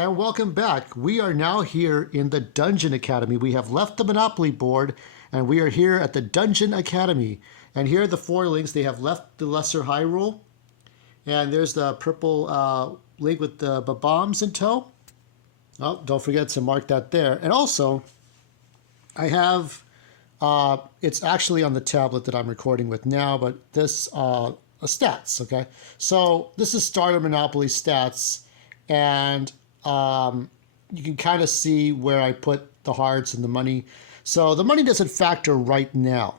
and welcome back. We are now here in the Dungeon Academy. We have left the Monopoly board and we are here at the Dungeon Academy. And here are the four links. They have left the Lesser Hyrule. And there's the purple link with the bombs in tow. Oh, don't forget to mark that there. And also, I have, it's actually on the tablet that I'm recording with now, but this, stats, okay? So this is Starter Monopoly stats. And you can kind of see where I put the hearts and the money. So the money doesn't factor right now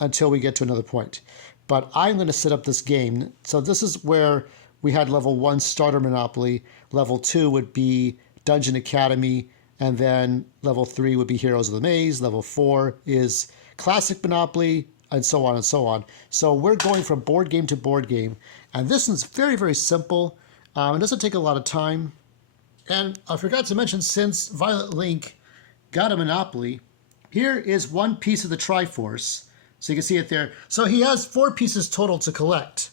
until we get to another point. But I'm going to set up this game. So this is where we had level 1 Starter Monopoly. Level 2 would be Dungeon Academy. And then level 3 would be Heroes of the Maze. Level 4 is Classic Monopoly, and so on and so on. So we're going from board game to board game. And this is very, very simple. It doesn't take a lot of time. And I forgot to mention, since Violet Link got a Monopoly, here is one piece of the Tri-FOURce. So you can see it there. So he has 4 pieces total to collect.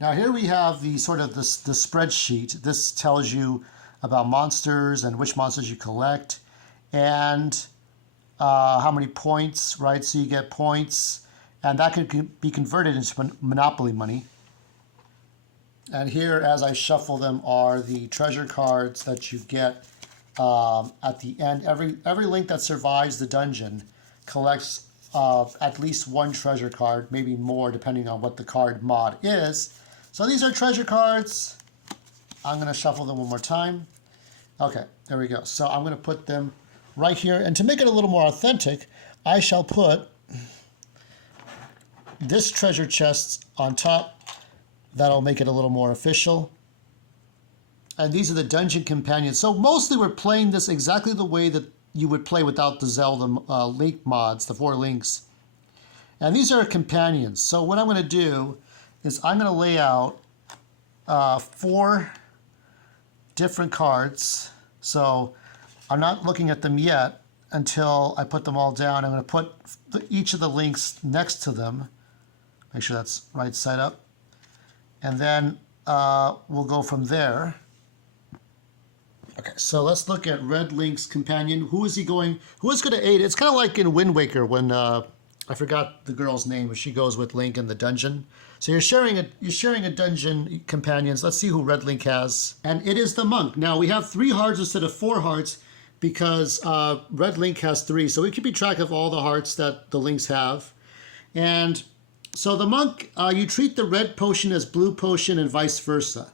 Now here we have the sort of the spreadsheet. This tells you about monsters and which monsters you collect and how many points, right? So you get points, and that can be converted into Monopoly money. And here, as I shuffle them, are the treasure cards that you get at the end. Every link that survives the dungeon collects at least 1 treasure card, maybe more, depending on what the card mod is. So these are treasure cards. I'm going to shuffle them one more time. Okay, there we go. So I'm going to put them right here. And to make it a little more authentic, I shall put this treasure chest on top. That'll make it a little more official. And these are the dungeon companions. So mostly we're playing this exactly the way that you would play without the Zelda link mods, the 4 links. And these are companions. So what I'm going to do is I'm going to lay out 4 different cards. So I'm not looking at them yet until I put them all down. I'm going to put each of the links next to them. Make sure that's right side up. And then we'll go from there. Okay, so let's look at Red Link's companion. Who is he going? Who is going to aid? It's kind of like in Wind Waker when I forgot the girl's name, but she goes with Link in the dungeon. So you're sharing a dungeon companions. Let's see who Red Link has, and it is the monk. Now we have 3 hearts instead of 4 hearts because Red Link has 3. So we keep track of all the hearts that the links have, and so the monk, you treat the red potion as blue potion and vice versa.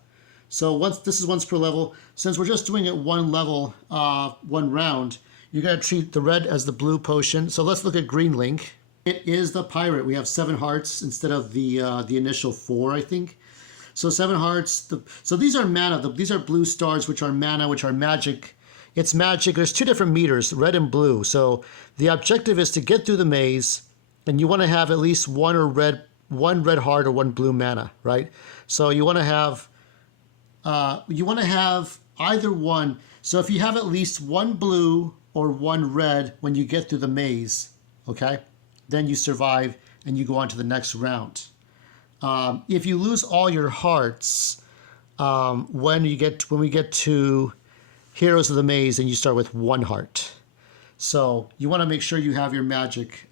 So this is once per level. Since we're just doing it 1 level, 1 round, you're going to treat the red as the blue potion. So let's look at Green Link. It is the pirate. We have 7 hearts instead of the initial 4, I think. So 7 hearts. So these are mana. These are blue stars, which are mana, which are magic. It's magic. There's 2 different meters, red and blue. So the objective is to get through the maze. And you want to have at least one red heart or 1 blue mana, right? So you want to have either one. So if you have at least 1 blue or 1 red when you get through the maze, okay, then you survive and you go on to the next round. If you lose all your hearts when we get to Heroes of the Maze, and you start with 1 heart. So you want to make sure you have your magic.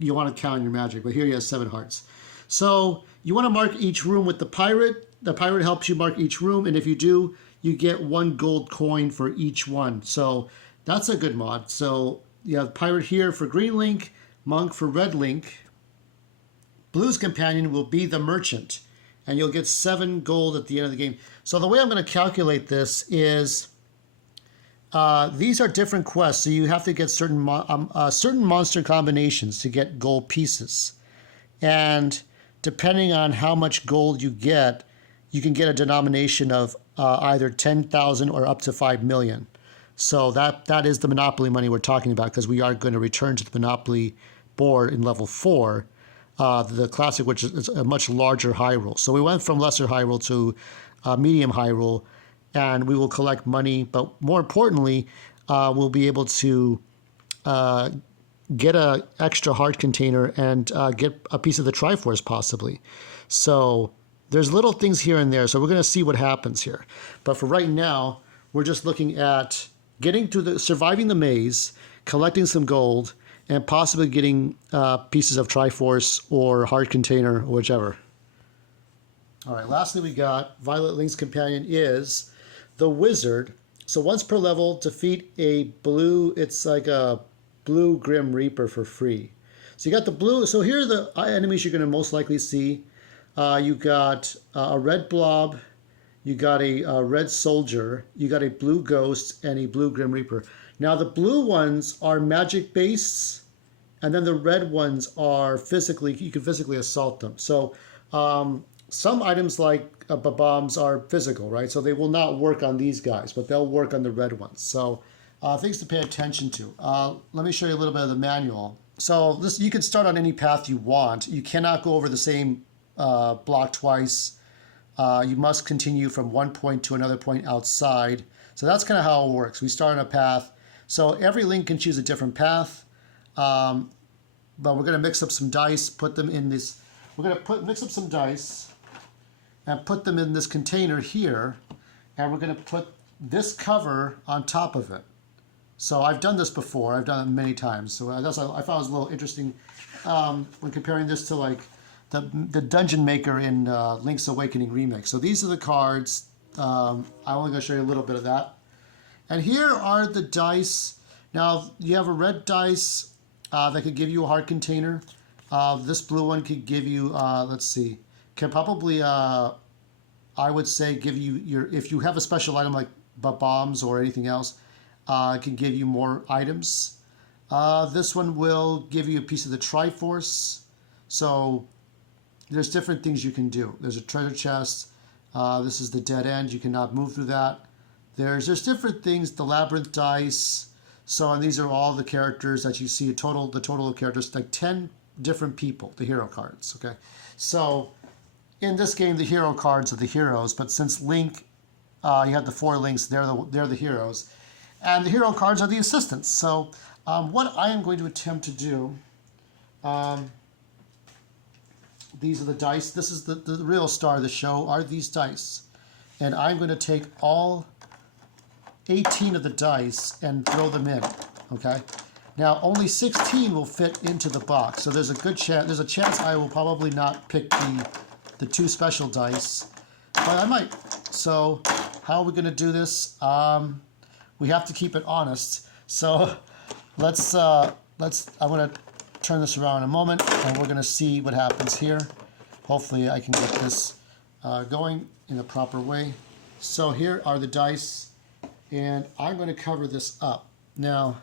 You want to count your magic, but here you have 7 hearts. So you want to mark each room with the pirate. The pirate helps you mark each room, and if you do, you get 1 gold coin for each one. So that's a good mod. So you have pirate here for Green Link, monk for Red Link. Blue's companion will be the merchant, and you'll get 7 gold at the end of the game. So the way I'm going to calculate this is these are different quests, so you have to get certain monster combinations to get gold pieces. And depending on how much gold you get, you can get a denomination of either 10,000 or up to 5 million. So that is the Monopoly money we're talking about, because we are going to return to the Monopoly board in level 4, the Classic, which is a much larger Hyrule. So we went from Lesser Hyrule to Medium Hyrule, and we will collect money, but more importantly, we'll be able to get an extra heart container and get a piece of the Tri-FOURce possibly. So there's little things here and there, so we're going to see what happens here. But for right now, we're just looking at getting to surviving the maze, collecting some gold, and possibly getting pieces of Tri-FOURce or hard container or whichever. All right, lastly we got Violet Link's companion is the Wizard. So once per level, defeat a blue, it's like a blue Grim Reaper for free. So you got the blue, so here are the enemies you're going to most likely see. You got a red blob, you got a red soldier, you got a blue ghost, and a blue Grim Reaper. Now the blue ones are magic based, and then the red ones are physically, you can physically assault them. So some items like bombs are physical, right? So they will not work on these guys, but they'll work on the red ones. So things to pay attention to. Let me show you a little bit of the manual. So this, you can start on any path you want. You cannot go over the same block twice. You must continue from one point to another point outside. So that's kind of how it works. We start on a path. So every link can choose a different path. But we're going to mix up some dice, put them in this. We're going to mix up some dice and put them in this container here. And we're going to put this cover on top of it. So I've done this before. I've done it many times. So I thought it was a little interesting when comparing this to like the Dungeon Maker in Link's Awakening Remake. So these are the cards. I'm only going to show you a little bit of that. And here are the dice. Now you have a red dice that could give you a hard container. This blue one could give you, let's see, can probably, I would say, give you your, if you have a special item like bombs or anything else, it can give you more items. This one will give you a piece of the Tri-FOURce. So there's different things you can do. There's a treasure chest. This is the dead end. You cannot move through that. There's different things, the labyrinth dice. So, and these are all the characters that you see, the total of characters, like 10 different people, the hero cards, okay? So, in this game, the hero cards are the heroes, but since Link, you have the 4 links, they're the heroes. And the hero cards are the assistants. So, what I am going to attempt to do, these are the dice. This is the real star of the show, are these dice. And I'm going to take all 18 of the dice and throw them in, okay? Now, only 16 will fit into the box, so there's a good chance, there's a chance I will probably not pick the 2 special dice, but I might. So, how are we going to do this? We have to keep it honest. So, I'm going to turn this around in a moment, and we're going to see what happens here. Hopefully, I can get this going in the proper way. So, here are the dice. And I'm going to cover this up. Now,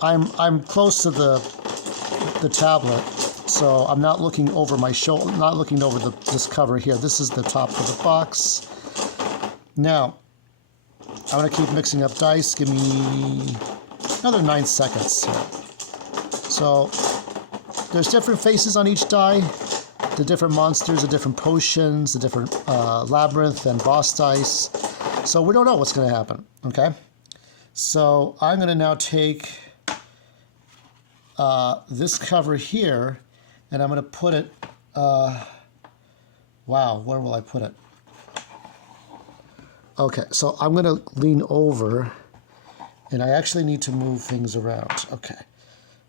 I'm close to the tablet, so I'm not looking over my shoulder, not looking over this cover here. This is the top of the box. Now, I'm going to keep mixing up dice. Give me another 9 seconds here. So, there's different faces on each die. The different monsters, the different potions, the different labyrinth and boss dice. So we don't know what's going to happen, okay? So I'm going to now take this cover here, and I'm going to put it, wow, where will I put it? Okay, so I'm going to lean over, and I actually need to move things around. Okay,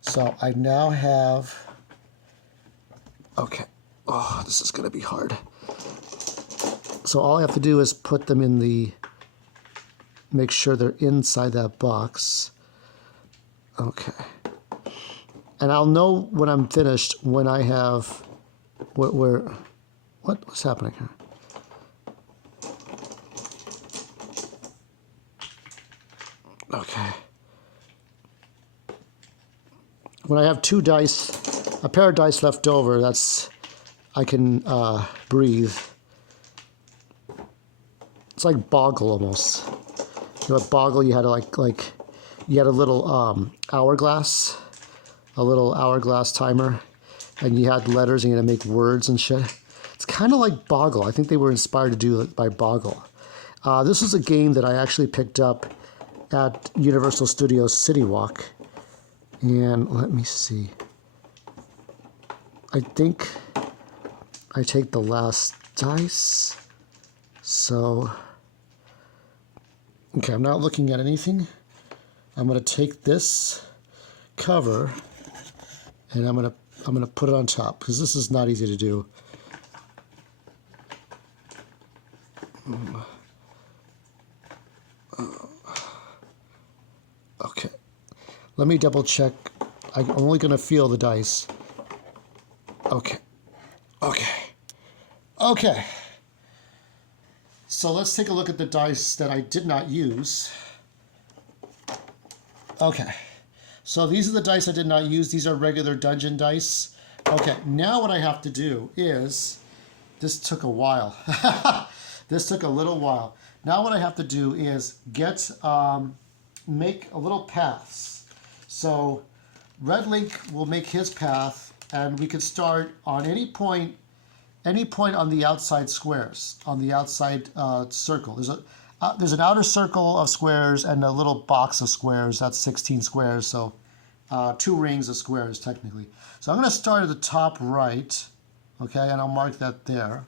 so I now have, okay. Oh, this is going to be hard. So all I have to do is put them in make sure they're inside that box. Okay. And I'll know when I'm finished when I have, what's happening here? Okay. When I have 2 dice, a pair of dice left over, I can breathe. It's like Boggle almost. You know, at Boggle you had you had a little hourglass, timer, and you had letters and you had to make words and shit. It's kind of like Boggle. I think they were inspired to do it by Boggle. This is a game that I actually picked up at Universal Studios City Walk, and let me see. I think I take the last dice. So, okay, I'm not looking at anything. I'm going to take this cover and I'm going to put it on top because this is not easy to do. Okay, let me double check. I'm only going to feel the dice. Okay, okay. So let's take a look at the dice that I did not use. Okay, so these are the dice I did not use. These are regular dungeon dice. Okay, now what I have to do is, this took a while. This took a little while. Now what I have to do is make a little paths. So Red Link will make his path, and we can start on any point on the outside squares, on the outside circle. There's an outer circle of squares and a little box of squares. That's 16 squares, so 2 rings of squares technically. So I'm going to start at the top right, okay, and I'll mark that there.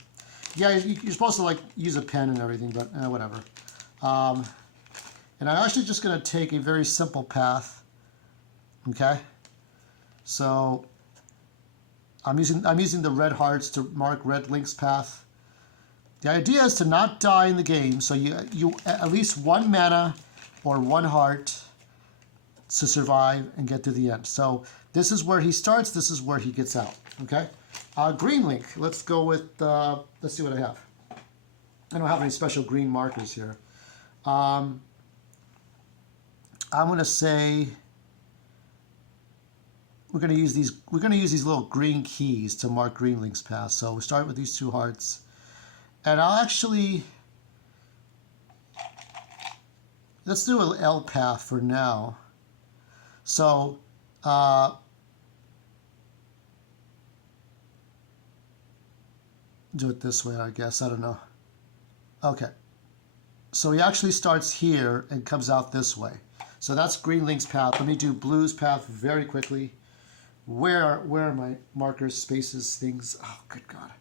Yeah, you're supposed to like use a pen and everything, but whatever. And I'm actually just going to take a very simple path, okay. So I'm using the red hearts to mark Red Link's path. The idea is to not die in the game, so you at least 1 mana or 1 heart to survive and get to the end. So this is where he starts, this is where he gets out, okay? Green Link, let's go with, let's see what I have. I don't have any special green markers here. I'm gonna say, we're gonna use these little green keys to mark Green Link's path. So we start with these 2 hearts. And I'll actually, let's do an L path for now. So, do it this way, I guess, I don't know. Okay, so he actually starts here and comes out this way. So that's Green Link's path. Let me do Blue's path very quickly. Where are my markers, spaces, things? Oh, good God.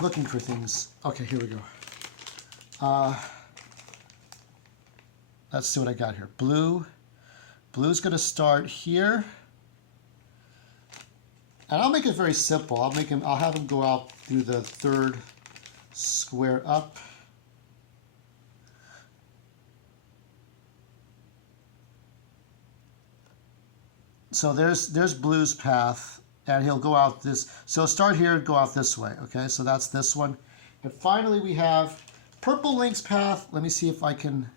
Looking for things. Okay, here we go. Let's see what I got here. Blue's going to start here. And I'll make it very simple. I'll have him go out through the 3rd square up. So there's Blue's path, and he'll go out this. So start here and go out this way. Okay, so that's this one. And finally we have Purple Link's path. Let me see if I can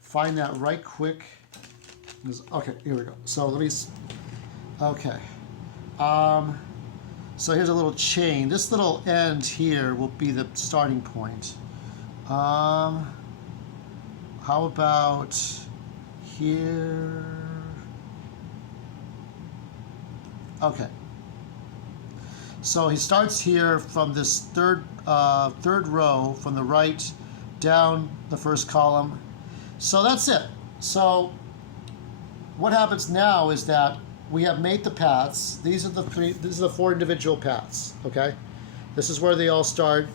find that right quick. Okay, here we go. So let me. Okay. So here's a little chain. This little end here will be the starting point. How about here? Okay. So he starts here from this third row from the right down the 1st column. So that's it. So what happens now is that we have made the paths. These are the 4 individual paths, okay? This is where they all start.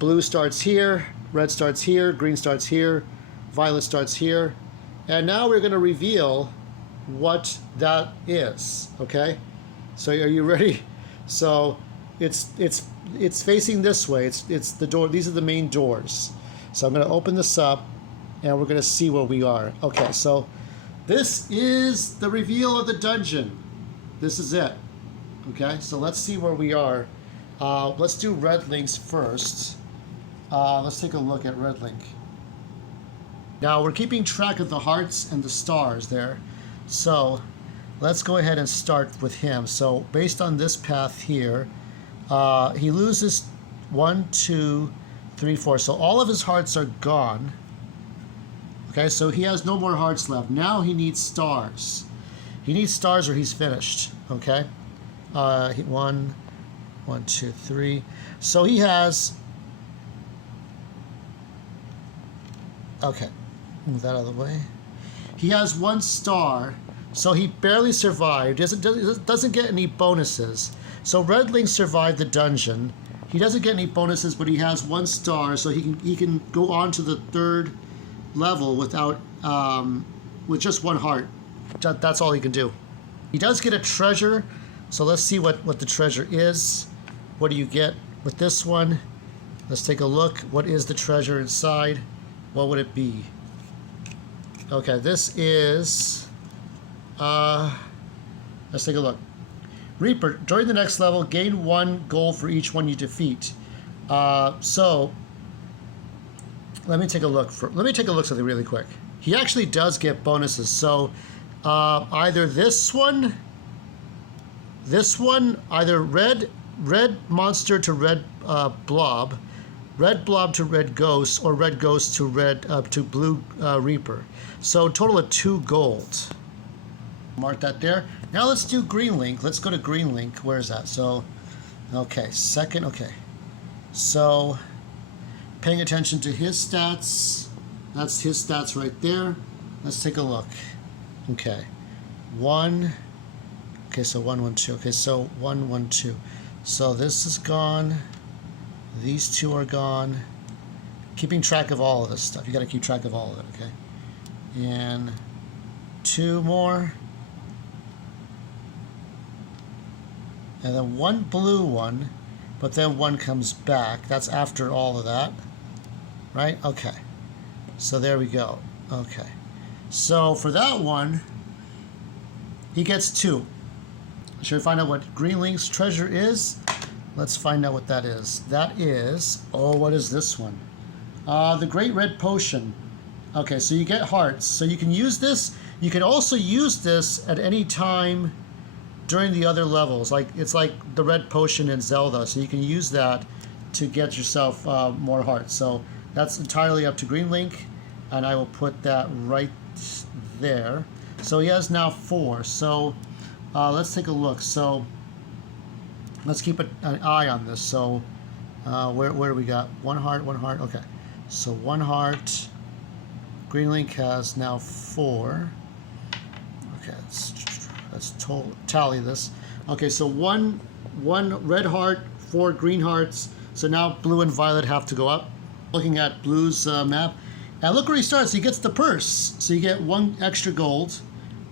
Blue starts here, red starts here, green starts here, violet starts here. And now we're going to reveal what that is, okay? So are you ready? So it's facing this way. It's the door. These are the main doors. So I'm going to open this up and we're going to see where we are. Okay, so this is the reveal of the dungeon. This is it. Okay, so let's see where we are. Let's do Red Link's first. Let's take a look at Red Link. Now we're keeping track of the hearts and the stars there. So let's go ahead and start with him. So based on this path here, he loses 1, 2, 3, 4. So all of his hearts are gone. Okay, so he has no more hearts left. Now he needs stars. He needs stars or he's finished. Okay, 1, 2, 3. So he has. Okay, move that out of the way. He has 1 star. So he barely survived. Doesn't get any bonuses. So Red Link survived the dungeon. He doesn't get any bonuses, but he has 1 star, so he can go on to the 3rd level without with just 1 heart. That's all he can do. He does get a treasure, so let's see what the treasure is. What do you get with this one? Let's take a look. What is the treasure inside? What would it be? Okay, this is let's take a look. Reaper, during the next level, gain 1 gold for each one you defeat. So let me take a look something really quick. He actually does get bonuses. So either this one, either red monster to red blob to red ghost, or red ghost to blue reaper. So total of 2 gold. Mark that there. Now let's do green link. Let's go to green link. Where is that? So, okay, second. Okay, so paying attention to his stats. That's his stats right there. Let's take a look. Okay, 1. Okay, so 1, 1, 2. Okay, so 1, 1, 2. So this is gone. These 2 are gone. Keeping track of all of this stuff. You got to keep track of all of it. Okay, and 2 more. And then 1 blue one, but then 1 comes back. That's after all of that, right? Okay, so there we go. Okay, so for that one, he gets 2. Should we find out what green link's treasure is? Let's find out what that is. That is, oh, what is this one? The Great Red Potion. Okay, so you get hearts. So you can use this. You can also use this at any time during the other levels. Like, it's like the red potion in Zelda, so you can use that to get yourself more hearts. So that's entirely up to Green Link, and I will put that right there. So he has now 4. So let's take a look. So let's keep an eye on this. So where do we got? 1 heart, 1 heart. Okay, so 1 heart. Green Link has now 4. Okay, let's tally this. Okay, so one red heart, 4 green hearts. So now blue and violet have to go up. Looking at blue's map, and look where he starts. He gets the purse, so you get 1 extra gold,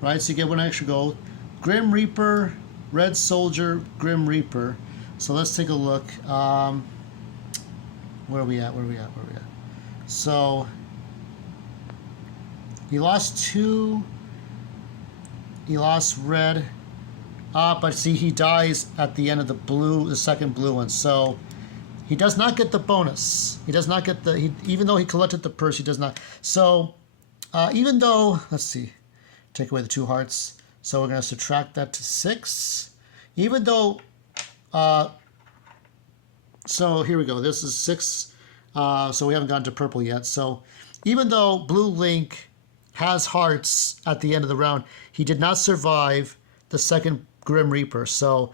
right? So you get 1 extra gold. Grim Reaper, Red Soldier, Grim Reaper. So let's take a look. Where are we at? So he lost 2. He lost red. But see, he dies at the end of the second blue one. So he does not get the bonus. He does not get even though he collected the purse, he does not. So even though, let's see, take away the 2 hearts. So we're going to subtract that to 6. Even though, so here we go. This is 6. So we haven't gotten to purple yet. So even though Blue Link has hearts at the end of the round, he did not survive the second Grim Reaper. So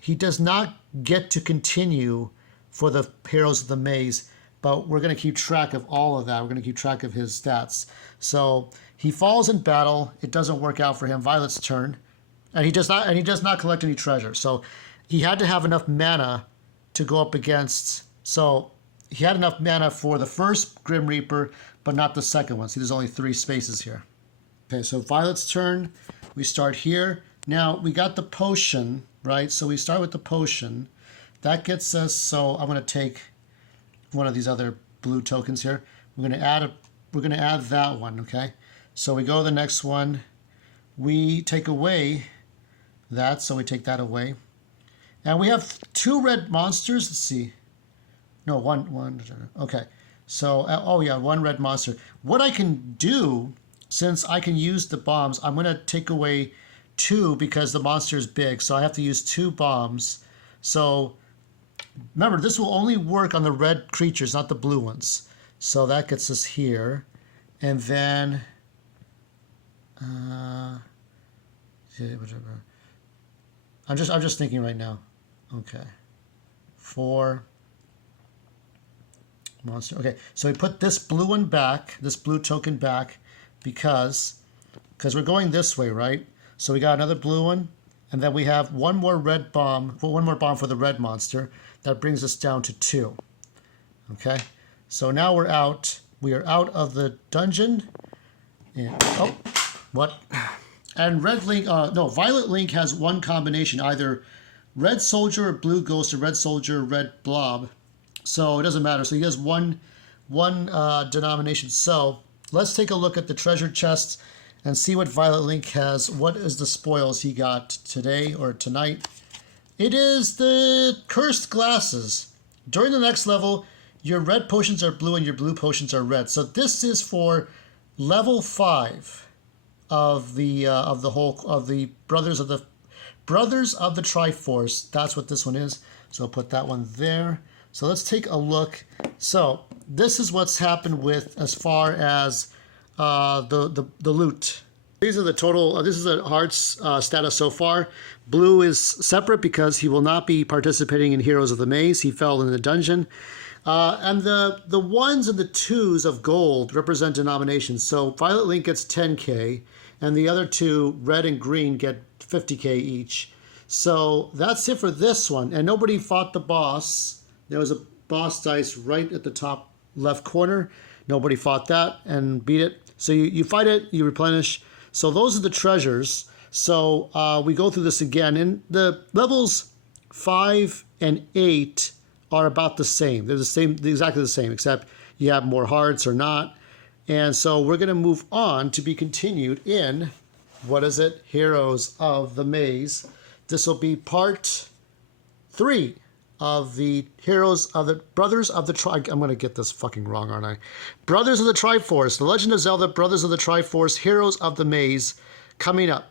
he does not get to continue for the Heroes of the Maze, but we're going to keep track of all of that. We're going to keep track of his stats. So he falls in battle. It doesn't work out for him. Violet's turn, and he does not collect any treasure. So he had to have enough mana to go up against. So he had enough mana for the first Grim Reaper, but not the second one. See, there's only 3 spaces here. Okay, so Violet's turn. We start here. Now, we got the potion, right? So we start with the potion. That gets us, so I'm going to take one of these other blue tokens here. We're going to add that one, okay? So we go to the next one. We take away that, so we take that away. And we have 2 red monsters. Let's see. No, one. Okay. So, oh yeah, 1 red monster. What I can do, since I can use the bombs, I'm going to take away 2 because the monster is big. So I have to use 2 bombs. So remember, this will only work on the red creatures, not the blue ones. So that gets us here. And then, I'm just thinking right now. Okay. 4 monster. Okay, so we put this blue one back, this blue token back, because we're going this way, right? So we got another blue one, and then we have one more bomb for the red monster. that brings us down to 2. Okay, so now we're out. We are out of the dungeon. And, oh, what? And red Link, no, Violet Link has one combination, either red soldier or blue ghost, or red soldier, red blob. So it doesn't matter. So he has one denomination. So let's take a look at the treasure chests and see what Violet Link has. What is the spoils he got today or tonight? It is the cursed glasses. During the next level, your red potions are blue and your blue potions are red. So this is for level 5 of the brothers of the Tri-FOURce. That's what this one is. So I'll put that one there. So let's take a look. So this is what's happened with as far as the loot. These are the total. This is a hearts status so far. Blue is separate because he will not be participating in Heroes of the Maze. He fell in the dungeon. And the 1s and the 2s of gold represent denominations. So Violet Link gets 10k, and the other 2, red and green, get 50k each. So that's it for this one. And nobody fought the boss. There was a boss dice right at the top left corner. Nobody fought that and beat it. So you fight it, you replenish. So those are the treasures. So we go through this again. And the levels 5 and 8 are about the same. They're exactly the same, except you have more hearts or not. And so we're going to move on to be continued in, what is it? Heroes of the Maze. This will be part 3 of the Heroes of the Brothers of the I'm going to get this fucking wrong, aren't I? Brothers of the Tri-FOURce, The Legend of Zelda, Brothers of the Tri-FOURce, Heroes of the Maze, coming up.